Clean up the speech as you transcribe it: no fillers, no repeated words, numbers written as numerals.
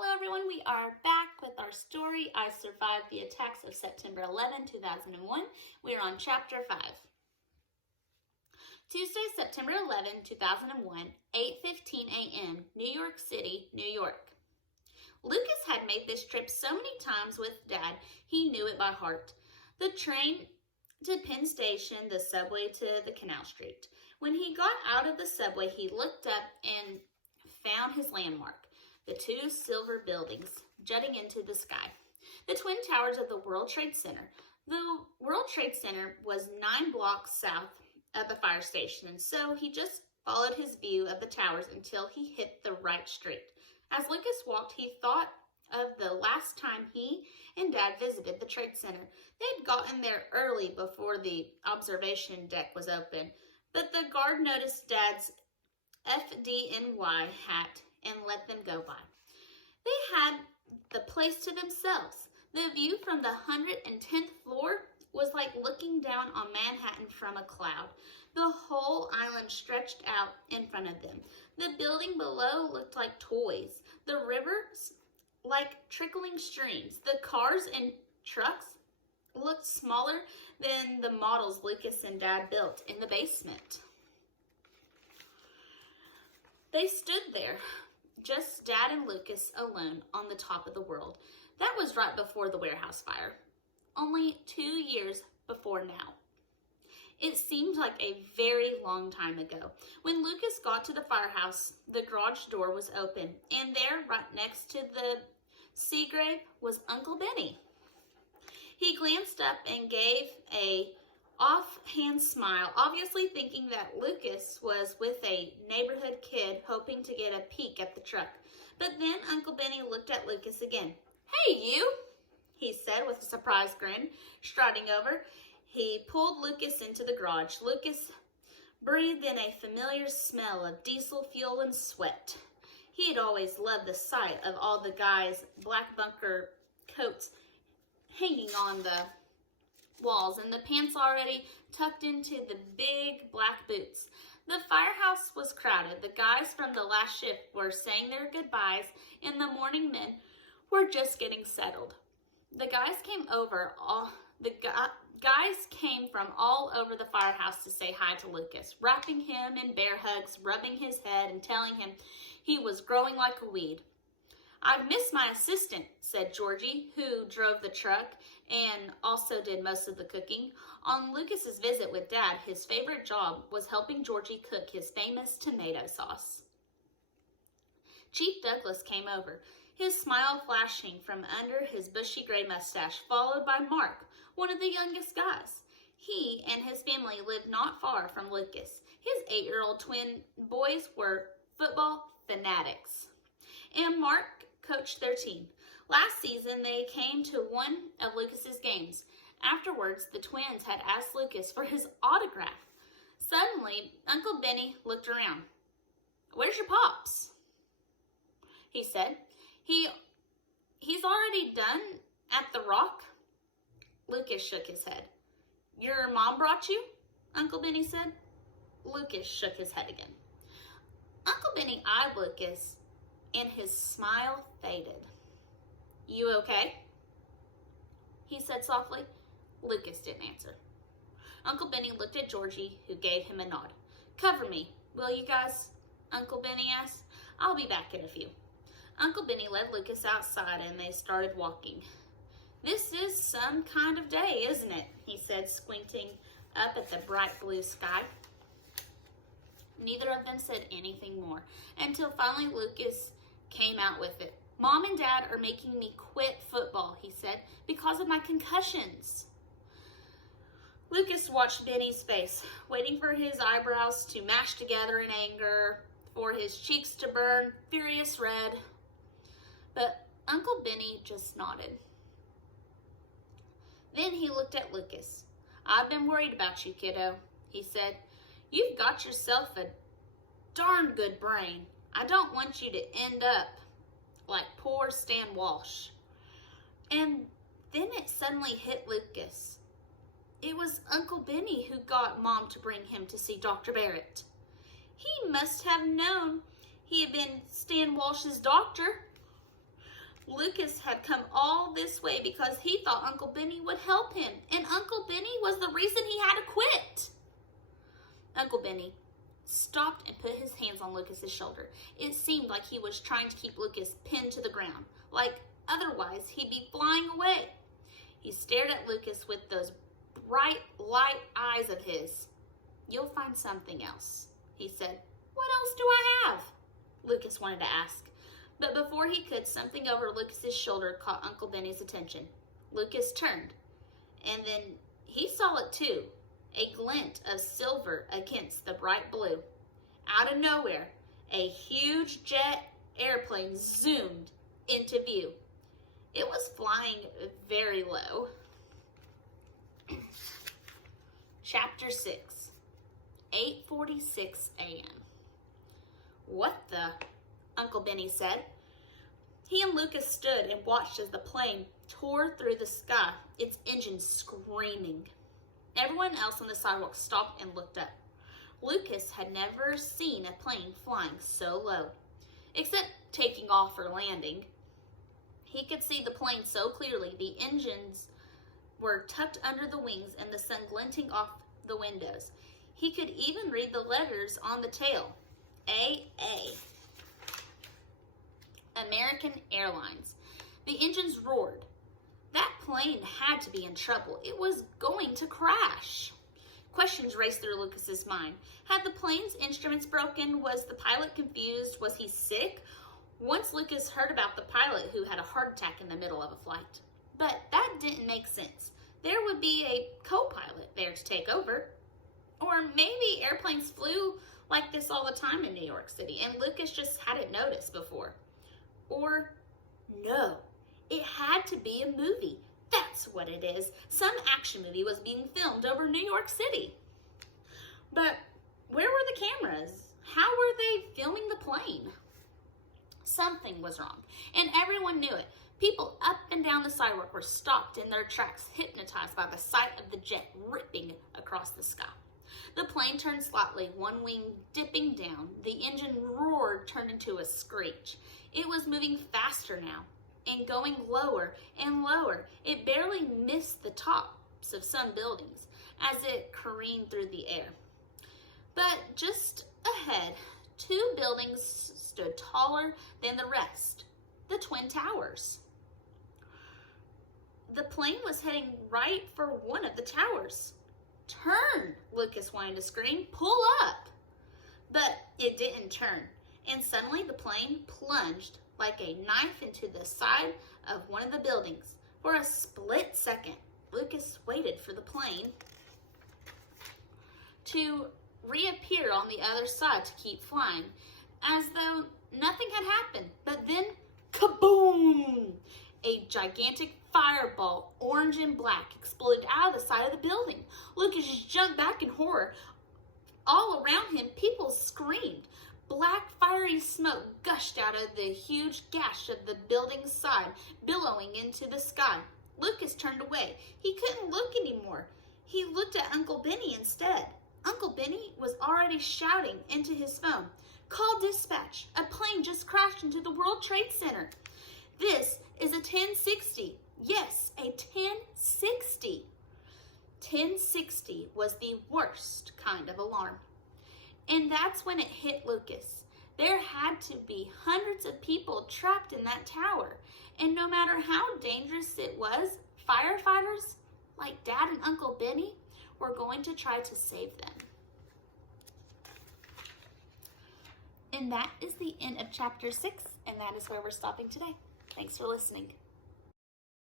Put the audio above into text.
Hello everyone, we are back with our story, I Survived the Attacks of September 11, 2001. We are on Chapter 5. Tuesday, September 11, 2001, 8:15 a.m., New York City, New York. Lucas had made this trip so many times with Dad, he knew it by heart. The train to Penn Station, the subway to the Canal Street. When he got out of the subway, he looked up and found his landmark. The two silver buildings jutting into the sky. The Twin Towers of the World Trade Center. The World Trade Center was 9 blocks south of the fire station, and so he just followed his view of the towers until he hit the right street. As Lucas walked, he thought of the last time he and Dad visited the Trade Center. They'd gotten there early before the observation deck was open, but the guard noticed Dad's FDNY hat and let them go by. They had the place to themselves. The view from the 110th floor was like looking down on Manhattan from a cloud. The whole island stretched out in front of them. The building below looked like toys. The rivers like trickling streams. The cars and trucks looked smaller than the models Lucas and Dad built in the basement. They stood there, just Dad and Lucas alone on the top of the world. That was right before the warehouse fire, only 2 years before now. It seemed like a very long time ago. When Lucas got to the firehouse, the garage door was open, and there, right next to the Seagrave, was Uncle Benny. He glanced up and gave a offhand smile, obviously thinking that Lucas was with a neighborhood kid hoping to get a peek at the truck. But then Uncle Benny looked at Lucas again. "Hey, you," he said with a surprised grin, striding over. He pulled Lucas into the garage. Lucas breathed in a familiar smell of diesel fuel and sweat. He had always loved the sight of all the guys' black bunker coats hanging on the walls and the pants already tucked into the big black boots. The firehouse was crowded. The guys from the last shift were saying their goodbyes, and the morning men were just getting settled. The guys came from all over the firehouse to say hi to Lucas, wrapping him in bear hugs, rubbing his head, and telling him he was growing like a weed. "I've missed my assistant," said Georgie, who drove the truck and also did most of the cooking. On Lucas's visit with Dad, his favorite job was helping Georgie cook his famous tomato sauce. Chief Douglas came over, his smile flashing from under his bushy gray mustache, followed by Mark, one of the youngest guys. He and his family lived not far from Lucas. His 8-year-old twin boys were football fanatics, and Mark coached their team. Last season, they came to one of Lucas's games. Afterwards, the twins had asked Lucas for his autograph. Suddenly, Uncle Benny looked around. "Where's your pops?" he said. He's already done at the Rock." Lucas shook his head. "Your mom brought you?" Uncle Benny said. Lucas shook his head again. Uncle Benny eyed Lucas, and his smile faded. "You okay?" he said softly. Lucas didn't answer. Uncle Benny looked at Georgie, who gave him a nod. "Cover me, will you guys?" Uncle Benny asked. "I'll be back in a few." Uncle Benny led Lucas outside, and they started walking. "This is some kind of day, isn't it?" he said, squinting up at the bright blue sky. Neither of them said anything more, until finally Lucas came out with it. "Mom and Dad are making me quit football," he said, "because of my concussions." Lucas watched Benny's face, waiting for his eyebrows to mash together in anger, for his cheeks to burn furious red. But Uncle Benny just nodded. Then he looked at Lucas. "I've been worried about you, kiddo," he said. "You've got yourself a darn good brain. I don't want you to end up like poor Stan Walsh." And then it suddenly hit Lucas. It was Uncle Benny who got Mom to bring him to see Dr. Barrett. He must have known he had been Stan Walsh's doctor. Lucas had come all this way because he thought Uncle Benny would help him, and Uncle Benny was the reason he had to quit. Uncle Benny stopped and put his hands on Lucas's shoulder. It seemed like he was trying to keep Lucas pinned to the ground, like otherwise he'd be flying away. He stared at Lucas with those bright, light eyes of his. "You'll find something else," he said. "What else do I have?" Lucas wanted to ask. But before he could, something over Lucas's shoulder caught Uncle Benny's attention. Lucas turned, and then he saw it too, a glint of silver against the bright blue. Out of nowhere, a huge jet airplane zoomed into view. It was flying very low. Chapter 6, 8:46 a.m. "What the?" Uncle Benny said. He and Lucas stood and watched as the plane tore through the sky, its engine screaming. Everyone else on the sidewalk stopped and looked up. Lucas had never seen a plane flying so low, except taking off or landing. He could see the plane so clearly. The engines were tucked under the wings and the sun glinting off the windows. He could even read the letters on the tail. AA. American Airlines. The engines roared. That plane had to be in trouble. It was going to crash. Questions raced through Lucas's mind. Had the plane's instruments broken? Was the pilot confused? Was he sick? Once Lucas heard about the pilot who had a heart attack in the middle of a flight. But that didn't make sense. There would be a co-pilot there to take over. Or maybe airplanes flew like this all the time in New York City, and Lucas just hadn't noticed before. Or, no, it had to be a movie. That's what it is. Some action movie was being filmed over New York City. But where were the cameras? How were they filming the plane? Something was wrong, and everyone knew it. People up and down the sidewalk were stopped in their tracks, hypnotized by the sight of the jet ripping across the sky. The plane turned slightly, one wing dipping down. The engine roar turned into a screech. It was moving faster now and going lower and lower. It barely missed the tops of some buildings as it careened through the air. But just ahead, two buildings stood taller than the rest, the Twin Towers. The plane was heading right for one of the towers. "Turn!" Lucas wanted to scream. "Pull up!" But it didn't turn, and suddenly the plane plunged like a knife into the side of one of the buildings. For a split second, Lucas waited for the plane to reappear on the other side to keep flying, as though nothing had happened. But then, kaboom! A gigantic fireball, orange and black, exploded out of the side of the building. Lucas jumped back in horror. All around him, people screamed. Black, fiery smoke gushed out of the huge gash of the building's side, billowing into the sky. Lucas turned away. He couldn't look anymore. He looked at Uncle Benny instead. Uncle Benny was already shouting into his phone. "Call dispatch. A plane just crashed into the World Trade Center. This is a 1060. Yes, a 1060. 1060 was the worst kind of alarm. And that's when it hit Lucas. There had to be hundreds of people trapped in that tower. And no matter how dangerous it was, firefighters like Dad and Uncle Benny were going to try to save them. And that is the end of chapter 6, and that is where we're stopping today. Thanks for listening.